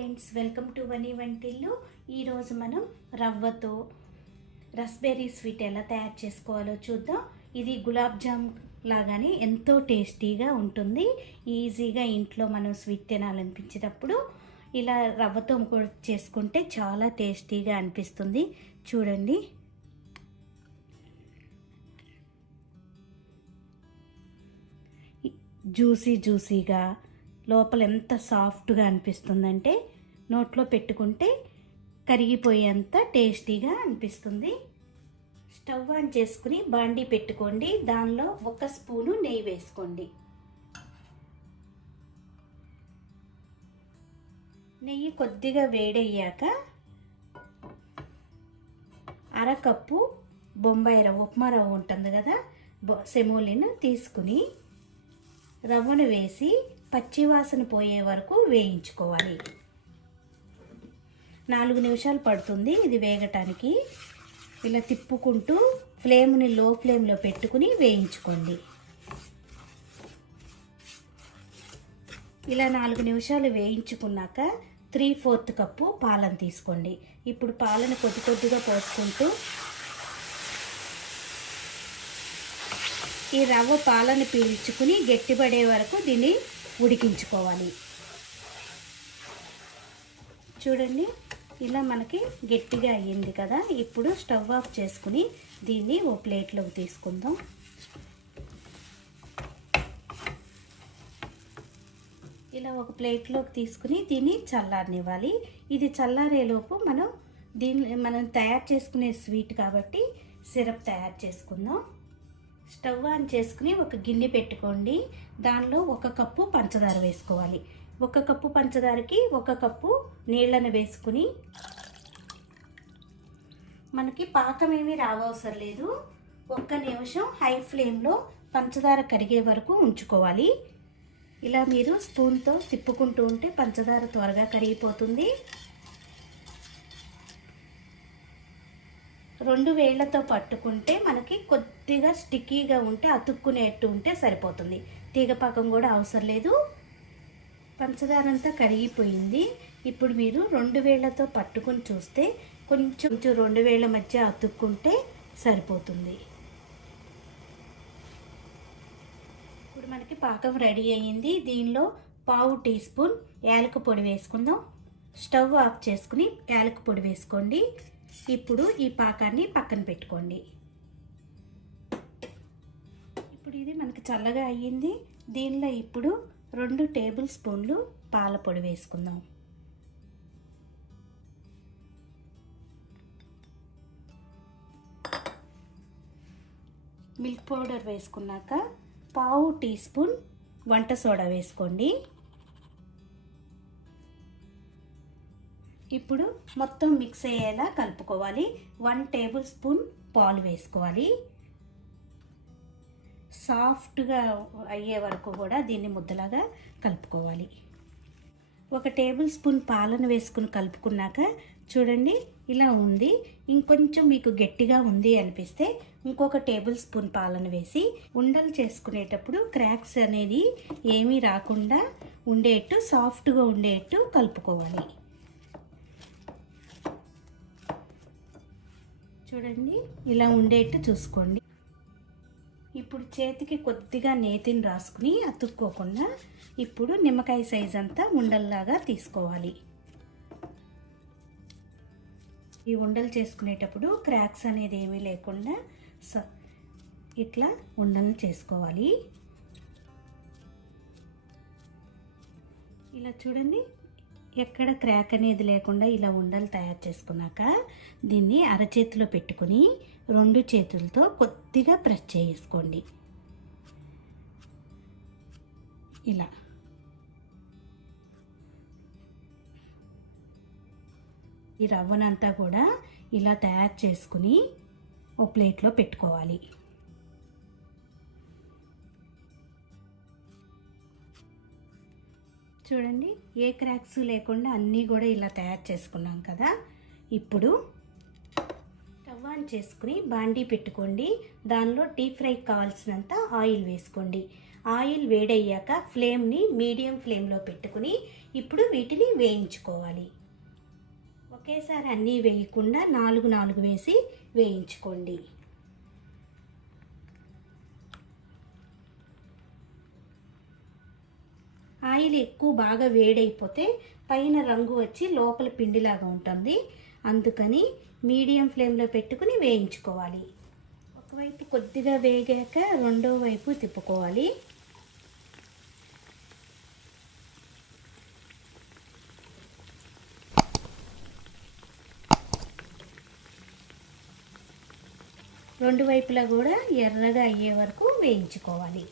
Friends, welcome to వని వంటిల్లు. ఈరోజు మనం రవ్వతో రస్బెర్రీ స్వీట్ ఎలా తయారు చేసుకోవాలో చూద్దాం. ఇది గులాబ్ జామ్ లాగానే ఎంతో టేస్టీగా ఉంటుంది. ఈజీగా ఇంట్లో మనం స్వీట్ తినాలనిపించినప్పుడు ఇలా రవ్వతో చేసుకుంటే చాలా టేస్టీగా అనిపిస్తుంది. చూడండి, జ్యూసీగా లోపల ఎంత సాఫ్ట్గా అనిపిస్తుందంటే నోట్లో పెట్టుకుంటే కరిగిపోయేంత టేస్టీగా అనిపిస్తుంది. స్టవ్ ఆన్ చేసుకుని బాండీ పెట్టుకోండి. దానిలో 1 స్పూను నెయ్యి వేసుకోండి. నెయ్యి కొద్దిగా వేడయ్యాక 1/2 కప్పు బొంబాయి రవ్వ, ఉప్మా రవ్వ ఉంటుంది కదా, సెమోలినా తీసుకుని రవ్వను వేసి పచ్చివాసన పోయే వరకు వేయించుకోవాలి. 4 నిమిషాలు పడుతుంది ఇది వేగటానికి. ఇలా తిప్పుకుంటూ ఫ్లేమ్ని లో ఫ్లేమ్లో పెట్టుకుని వేయించుకోండి. ఇలా 4 నిమిషాలు వేయించుకున్నాక 3/4 కప్పు పాలను తీసుకోండి. ఇప్పుడు పాలను కొద్దిగా పోసుకుంటూ ఈ రవ్వ పాలను పీల్చుకుని గట్టిపడే వరకు దీన్ని ఉడికించుకోవాలి. చూడండి, ఇలా మనకి గట్టిగా అయ్యింది కదా. ఇప్పుడు స్టవ్ ఆఫ్ చేసుకుని దీన్ని ఓ ప్లేట్లోకి తీసుకుందాం. ఇలా ఒక ప్లేట్లోకి తీసుకుని దీన్ని చల్లారనివ్వాలి. ఇది చల్లారేలోపు మనం తయారు చేసుకునే స్వీట్ కాబట్టి సిరప్ తయారు చేసుకుందాం. స్టవ్ ఆన్ చేసుకుని ఒక గిన్నె పెట్టుకోండి. దానిలో 1 కప్పు పంచదార వేసుకోవాలి. 1 కప్పు పంచదారకి 1 కప్పు నీళ్ళను వేసుకుని, మనకి పాకం ఏమీ రావసరం లేదు. 1 నిమిషం హై ఫ్లేమ్లో పంచదార కరిగే వరకు ఉంచుకోవాలి. ఇలా మీరు స్పూన్తో తిప్పుకుంటూ ఉంటే పంచదార త్వరగా కరిగిపోతుంది. 2 వేళ్లతో పట్టుకుంటే మనకి కొద్దిగా స్టిక్కీగా ఉంటే, అతుక్కునేట్టు ఉంటే సరిపోతుంది. తీగపాకం కూడా అవసరం లేదు. పంచదార అంతా కరిగిపోయింది. ఇప్పుడు మీరు 2 వేళ్లతో పట్టుకుని చూస్తే కొంచెం 2 వేళ్ల మధ్య అతుక్కుంటే సరిపోతుంది. ఇప్పుడు మనకి పాకం రెడీ అయ్యింది. దీనిలో 1/2 టీ స్పూన్ యాలక పొడి వేసుకుందాం. స్టవ్ ఆఫ్ చేసుకుని యాలక పొడి వేసుకోండి. ఇప్పుడు ఈ పాకాన్ని పక్కన పెట్టుకోండి. ఇప్పుడు ఇది మనకి చల్లగా అయ్యింది. దీనిలో ఇప్పుడు 2 టేబుల్ స్పూన్లు పాల పొడి వేసుకుందాం. మిల్క్ పౌడర్ వేసుకున్నాక 1/2 టీ స్పూన్ వంట సోడా వేసుకోండి. ఇప్పుడు మొత్తం మిక్స్ అయ్యేలా కలుపుకోవాలి. 1 టేబుల్ స్పూన్ పాలు వేసుకోవాలి. సాఫ్ట్గా అయ్యే వరకు కూడా దీన్ని ముద్దలాగా కలుపుకోవాలి. 1 టేబుల్ స్పూన్ పాలను వేసుకుని కలుపుకున్నాక చూడండి, ఇలా ఉంది. ఇంకొంచెం మీకు గట్టిగా ఉంది అనిపిస్తే ఇంకొక టేబుల్ స్పూన్ పాలను వేసి ఉండలు చేసుకునేటప్పుడు క్రాక్స్ అనేది ఏమీ రాకుండా ఉండేట్టు, సాఫ్ట్గా ఉండేట్టు కలుపుకోవాలి. చూడండి, ఇలా ఉండేట్టు చూసుకోండి. ఇప్పుడు చేతికి కొద్దిగా నేతిని రాసుకుని అతుక్కోకుండా ఇప్పుడు నిమ్మకాయ సైజ్ అంతా ఉండల్లాగా తీసుకోవాలి. ఈ ఉండలు చేసుకునేటప్పుడు క్రాక్స్ అనేది ఏమీ లేకుండా ఇట్లా ఉండలు చేసుకోవాలి. ఇలా చూడండి, ఎక్కడ క్రాక్ అనేది లేకుండా ఇలా ఉండలు తయారు చేసుకున్నాక దీన్ని అరచేతిలో పెట్టుకుని 2 చేతులతో కొద్దిగా ప్రెస్ చేసుకోండి. ఇలా ఈ రవ్వనంతా కూడా ఇలా తయారు చేసుకుని ఓ ప్లేట్లో పెట్టుకోవాలి. చూడండి, ఏ క్రాక్స్ లేకుండా అన్నీ కూడా ఇలా తయారు చేసుకున్నాం కదా. ఇప్పుడు స్టవ్ ఆన్ చేసుకుని బాండీ పెట్టుకోండి. దానిలో డీప్ ఫ్రైకి కావాల్సినంత ఆయిల్ వేసుకోండి. ఆయిల్ వేడయ్యాక ఫ్లేమ్ని మీడియం ఫ్లేమ్లో పెట్టుకుని ఇప్పుడు వీటిని వేయించుకోవాలి. ఒకేసారి అన్నీ వేయకుండా 4 వేసి వేయించుకోండి. ఆయిల్ ఎక్కువ బాగా వేడైపోతే పైన రంగు వచ్చి లోపల పిండిలాగా ఉంటుంది. అందుకని మీడియం ఫ్లేమ్లో పెట్టుకుని వేయించుకోవాలి. ఒకవైపు కొద్దిగా వేగాక రెండో వైపు తిప్పుకోవాలి. రెండు వైపులా కూడా ఎర్రగా అయ్యే వరకు వేయించుకోవాలి.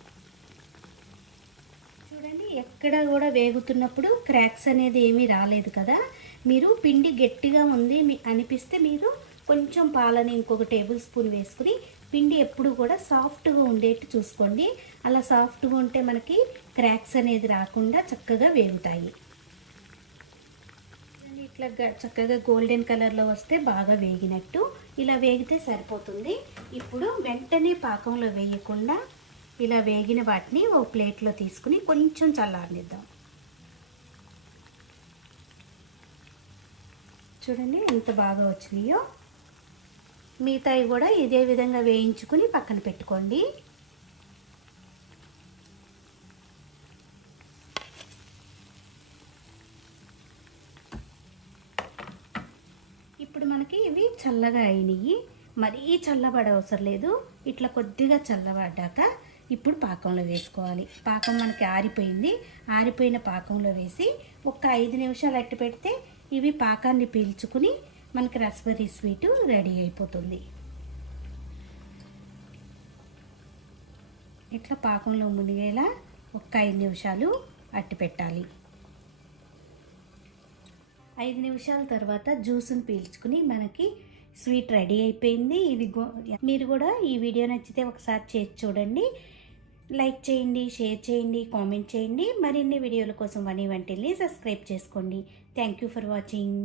చూడండి, ఎక్కడ కూడా వేగుతున్నప్పుడు క్రాక్స్ అనేది ఏమీ రాలేదు కదా. మీరు పిండి గట్టిగా ఉంది అనిపిస్తే మీరు కొంచెం పాలని ఇంకొక టేబుల్ స్పూన్ వేసుకుని పిండి ఎప్పుడు కూడా సాఫ్ట్గా ఉండేట్టు చూసుకోండి. అలా సాఫ్ట్గా ఉంటే మనకి క్రాక్స్ అనేది రాకుండా చక్కగా వేగుతాయి. ఇట్లా చక్కగా గోల్డెన్ కలర్లో వస్తే బాగా వేగినట్టు. ఇలా వేగితే సరిపోతుంది. ఇప్పుడు వెంటనే పాకంలో వేయకుండా ఇలా వేగిన వాటిని ఓ ప్లేట్లో తీసుకుని కొంచెం చల్లారనిద్దాం. చూడండి ఎంత బాగా వచ్చినాయో. మిగతాయి కూడా ఇదే విధంగా వేయించుకుని పక్కన పెట్టుకోండి. ఇప్పుడు మనకి ఇవి చల్లగా అయినాయి. మరీ చల్లబడ అవసరం లేదు. ఇట్లా కొద్దిగా చల్లబడ్డాక ఇప్పుడు పాకంలో వేసుకోవాలి. పాకం మనకి ఆరిపోయింది. ఆరిపోయిన పాకంలో వేసి ఒక 5 నిమిషాలు అట్టు పెడితే ఇవి పాకాన్ని పీల్చుకుని మనకి రస్బెర్రీ స్వీటు రెడీ అయిపోతుంది. ఇట్లా పాకంలో మునిగేలా ఒక 5 నిమిషాలు అట్టు పెట్టాలి. 5 నిమిషాల తర్వాత జ్యూస్ని పీల్చుకుని మనకి స్వీట్ రెడీ అయిపోయింది. మీరు కూడా ఈ వీడియో నచ్చితే ఒకసారి చేసి చూడండి. లైక్ చేయండి, షేర్ చేయండి, కామెంట్ చేయండి. మరిన్ని వీడియోల కోసం వాణి వంటిల్ని సబ్స్క్రైబ్ చేసుకోండి. Thank you for watching.